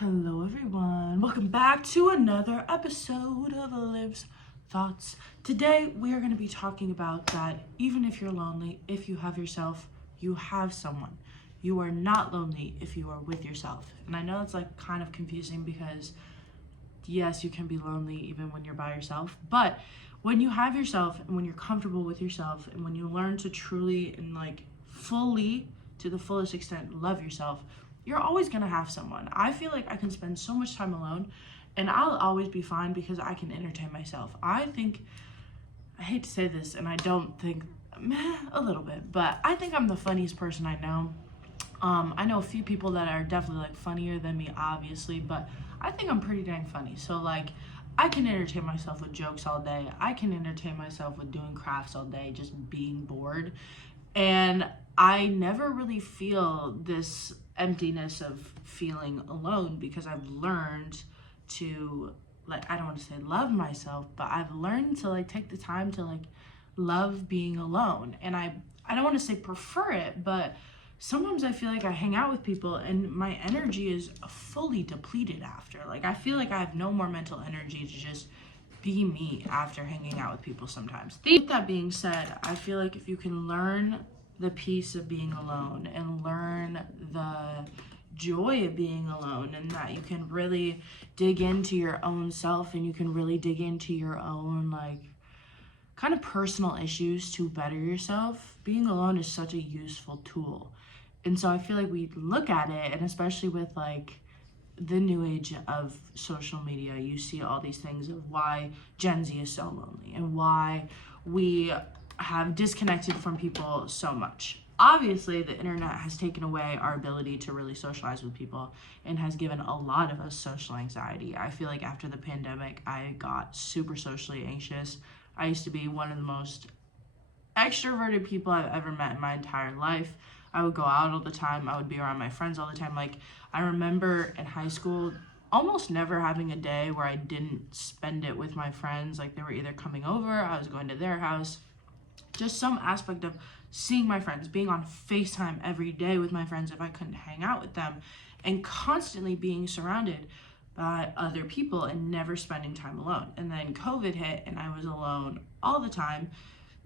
Hello everyone, welcome back to another episode of Liv's Thoughts. Today we are going to be talking about that even if you're lonely, if you have yourself, you have someone. You are not lonely if you are with yourself. And I know it's like kind of confusing because yes, you can be lonely even when you're by yourself, but when you have yourself and when you're comfortable with yourself and when you learn to truly and like fully to the fullest extent love yourself, you're always gonna have someone. I feel like I can spend so much time alone and I'll always be fine because I can entertain myself. I hate to say this and I don't think, a little bit, but I think I'm the funniest person I know. I know a few people that are definitely like funnier than me, obviously, but I think I'm pretty dang funny. So like, I can entertain myself with jokes all day. I can entertain myself with doing crafts all day, just being bored. And I never really feel this emptiness of feeling alone because I've learned to, like, I don't want to say love myself, but I've learned to like take the time to like love being alone. And I don't want to say prefer it, but sometimes I feel like I hang out with people and my energy is fully depleted after. Like, I feel like I have no more mental energy to just be me after hanging out with people sometimes. With that being said, I feel like if you can learn the peace of being alone and learn the joy of being alone, and that you can really dig into your own self and you can really dig into your own like kind of personal issues to better yourself, being alone is such a useful tool. And so I feel like we look at it, and especially with like the new age of social media, you see all these things of why Gen Z is so lonely and why we have disconnected from people so much. Obviously, the internet has taken away our ability to really socialize with people and has given a lot of us social anxiety. I feel like after the pandemic, I got super socially anxious. I used to be one of the most extroverted people I've ever met in my entire life. I would go out all the time. I would be around my friends all the time. Like, I remember in high school almost never having a day where I didn't spend it with my friends. Like, they were either coming over, I was going to their house. Just some aspect of seeing my friends, being on FaceTime every day with my friends if I couldn't hang out with them, and constantly being surrounded by other people and never spending time alone. And then COVID hit and I was alone all the time.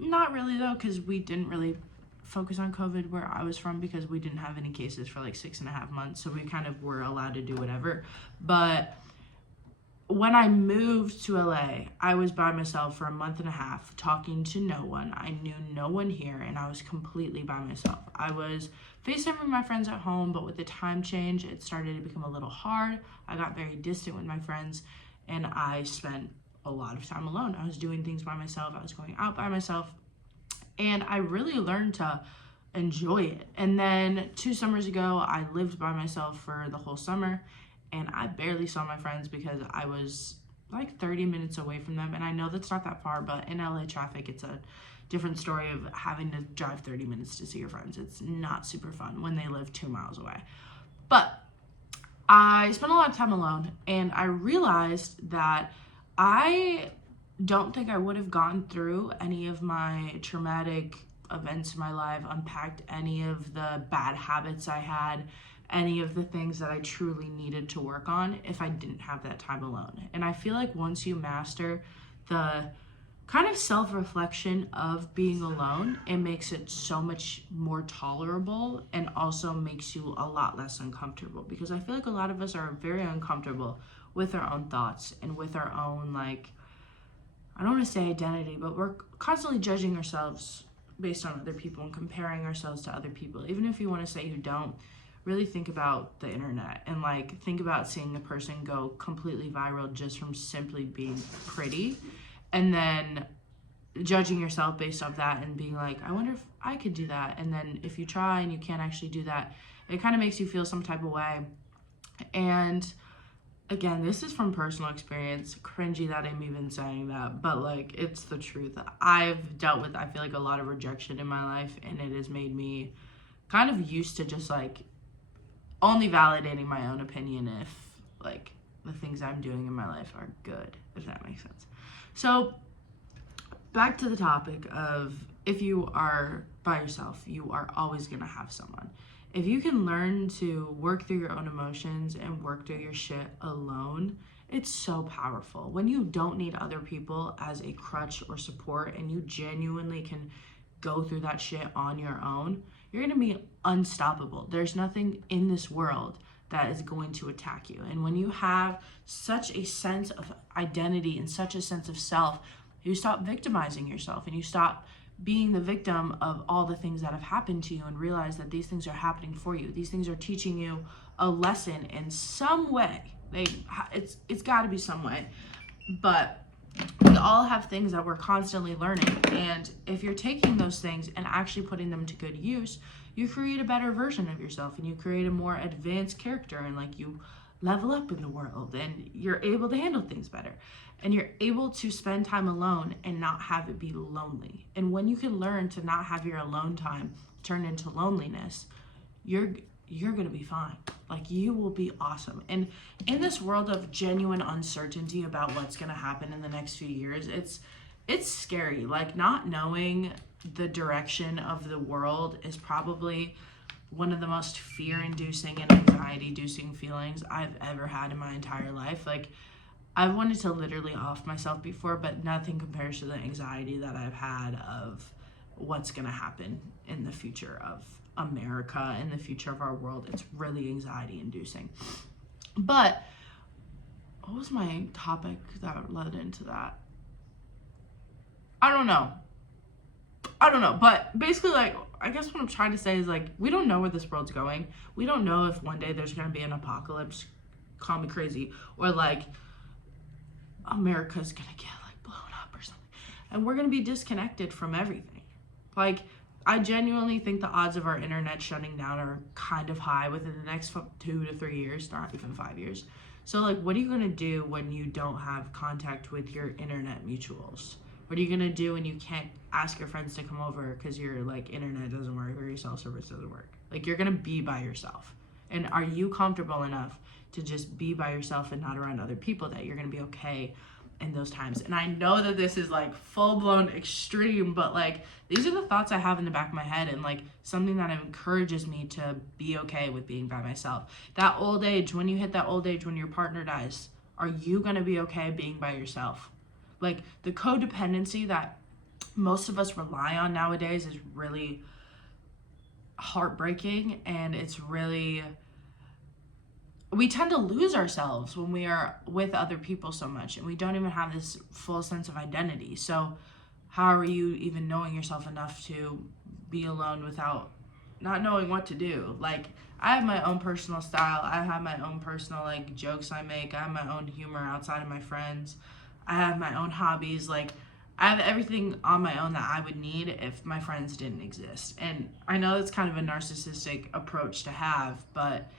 Not really though, because we didn't really focus on COVID where I was from because we didn't have any cases for like 6.5 months. So we kind of were allowed to do whatever. But when I moved to LA, I was by myself for a month and a half, talking to no one. I knew no one here, and I was completely by myself. I was FaceTiming my friends at home, but with the time change, it started to become a little hard. I got very distant with my friends, and I spent a lot of time alone. I was doing things by myself. I was going out by myself, and I really learned to enjoy it. And then 2 summers ago, I lived by myself for the whole summer, and I barely saw my friends because I was like 30 minutes away from them. And I know that's not that far, but in LA traffic, it's a different story of having to drive 30 minutes to see your friends. It's not super fun when they live 2 miles away. But I spent a lot of time alone, and I realized that I don't think I would have gone through any of my traumatic events in my life, unpacked any of the bad habits I had, any of the things that I truly needed to work on if I didn't have that time alone. And I feel like once you master the kind of self-reflection of being alone, it makes it so much more tolerable and also makes you a lot less uncomfortable, because I feel like a lot of us are very uncomfortable with our own thoughts and with our own, like, I don't want to say identity, but we're constantly judging ourselves based on other people and comparing ourselves to other people. Even if you want to say you don't, really think about the internet and like think about seeing a person go completely viral just from simply being pretty, and then judging yourself based off that and being like, I wonder if I could do that. And then if you try and you can't actually do that, it kind of makes you feel some type of way. And again, this is from personal experience. Cringy that I'm even saying that, but like, it's the truth. I've dealt with, I feel like, a lot of rejection in my life, and it has made me kind of used to just like only validating my own opinion if like the things I'm doing in my life are good, if that makes sense. So back to the topic of, if you are by yourself, you are always gonna have someone. if you can learn to work through your own emotions and work through your shit alone, it's so powerful. When you don't need other people as a crutch or support and you genuinely can go through that shit on your own, you're going to be unstoppable. There's nothing in this world that is going to attack you. And when you have such a sense of identity and such a sense of self, you stop victimizing yourself and you stop being the victim of all the things that have happened to you and realize that these things are happening for you. These things are teaching you a lesson in some way. It's got to be some way. But we all have things that we're constantly learning, and if you're taking those things and actually putting them to good use, you create a better version of yourself and you create a more advanced character, and like you level up in the world and you're able to handle things better and you're able to spend time alone and not have it be lonely. And when you can learn to not have your alone time turn into loneliness, you're going to be fine. Like, you will be awesome. And in this world of genuine uncertainty about what's going to happen in the next few years, it's scary. Like, not knowing the direction of the world is probably one of the most fear-inducing and anxiety-inducing feelings I've ever had in my entire life. Like, I've wanted to literally off myself before, but nothing compares to the anxiety that I've had of what's going to happen in the future of America, in the future of our world. It's really anxiety inducing. But what was my topic that led into that? I don't know. But basically, like, I guess what I'm trying to say is, like, we don't know where this world's going. We don't know if one day there's going to be an apocalypse, call me crazy, or like America's going to get like blown up or something. And we're going to be disconnected from everything. Like, I genuinely think the odds of our internet shutting down are kind of high within the next 2 to 3 years, not even 5 years. So, like, what are you going to do when you don't have contact with your internet mutuals? What are you going to do when you can't ask your friends to come over because your, like, internet doesn't work or your cell service doesn't work? Like, you're going to be by yourself. And are you comfortable enough to just be by yourself and not around other people that you're going to be okay in those times? And I know that this is like full-blown extreme, but like, these are the thoughts I have in the back of my head, and like something that encourages me to be okay with being by myself. That old age, when you hit that old age when your partner dies, are you going to be okay being by yourself? Like, the codependency that most of us rely on nowadays is really heartbreaking, and it's really, we tend to lose ourselves when we are with other people so much, and we don't even have this full sense of identity. So how are you even knowing yourself enough to be alone without not knowing what to do? Like, I have my own personal style. I have my own personal, like, jokes I make. I have my own humor outside of my friends. I have my own hobbies. Like, I have everything on my own that I would need if my friends didn't exist. And I know it's kind of a narcissistic approach to have, but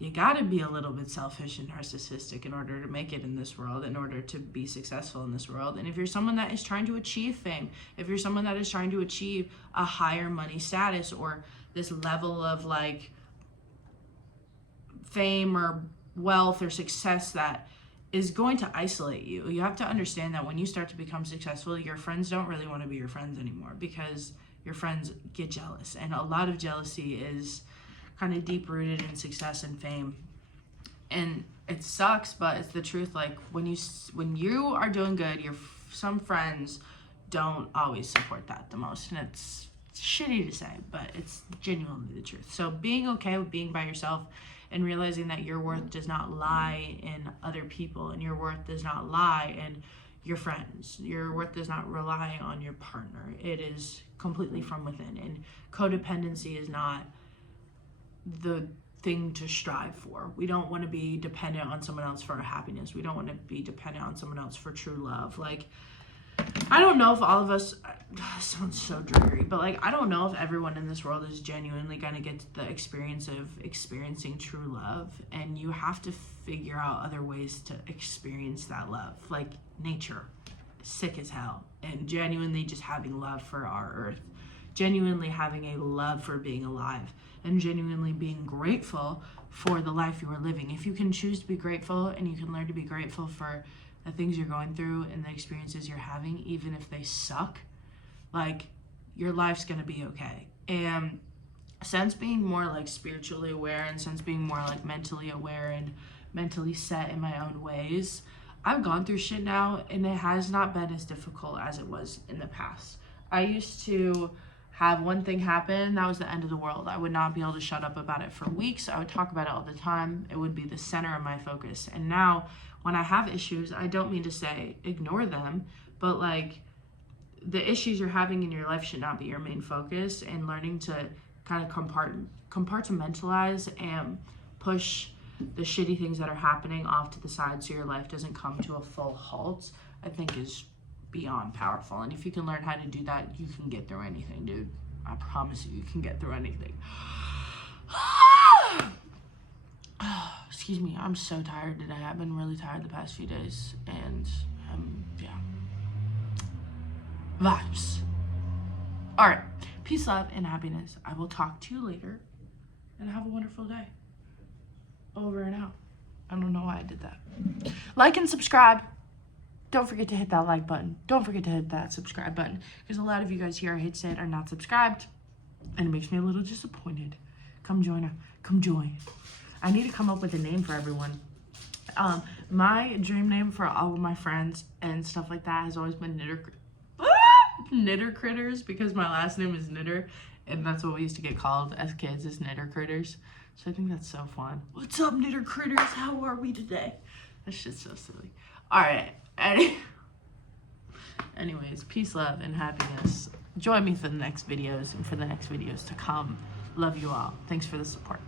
you gotta be a little bit selfish and narcissistic in order to make it in this world, in order to be successful in this world. And if you're someone that is trying to achieve fame, if you're someone that is trying to achieve a higher money status or this level of like fame or wealth or success that is going to isolate you, you have to understand that when you start to become successful, your friends don't really want to be your friends anymore, because your friends get jealous. And a lot of jealousy is kind of deep rooted in success and fame, and it sucks, but it's the truth. Like, when you are doing good, some friends don't always support that the most, and it's shitty to say, but it's genuinely the truth. So being okay with being by yourself and realizing that your worth does not lie in other people, and your worth does not lie in your friends. Your worth does not rely on your partner. It is completely from within, and codependency is not the thing to strive for. We don't want to be dependent on someone else for our happiness. We don't want to be dependent on someone else for true love. Like, I don't know if all of us, sounds so dreary, but like, I don't know if everyone in this world is genuinely going to get the experience of experiencing true love. And you have to figure out other ways to experience that love, like nature, sick as hell, and genuinely just having love for our earth, genuinely having a love for being alive, and genuinely being grateful for the life you are living. If you can choose to be grateful, and you can learn to be grateful for the things you're going through and the experiences you're having, even if they suck, like, your life's gonna be okay. And since being more like spiritually aware and since being more like mentally aware and mentally set in my own ways, I've gone through shit now and it has not been as difficult as it was in the past. I used to have one thing happen, that was the end of the world. I would not be able to shut up about it for weeks. I would talk about it all the time. It would be the center of my focus. And now when I have issues, I don't mean to say ignore them, but like the issues you're having in your life should not be your main focus, and learning to kind of compartmentalize and push the shitty things that are happening off to the side so your life doesn't come to a full halt, I think is beyond powerful. And if you can learn how to do that, you can get through anything, dude. I promise you can get through anything. Excuse me, I'm so tired today. I've been really tired the past few days, and yeah. Vibes. All right, peace, love, and happiness. I will talk to you later, and have a wonderful day. Over and out. I don't know why I did that. Like and subscribe. Don't forget to hit that like button. Don't forget to hit that subscribe button, because a lot of you guys here I hate to say it are not subscribed, and it makes me a little disappointed. Come join. I need to come up with a name for everyone. My dream name for all of my friends and stuff like that has always been Knitter Critters, because my last name is Knitter, and that's what we used to get called as kids, is Knitter Critters. So I think that's so fun. What's up, Knitter Critters? How are we today? That shit's so silly. All right. Anyways, peace, love, and happiness. Join me for the next videos and for the next videos to come. Love you all. Thanks for the support.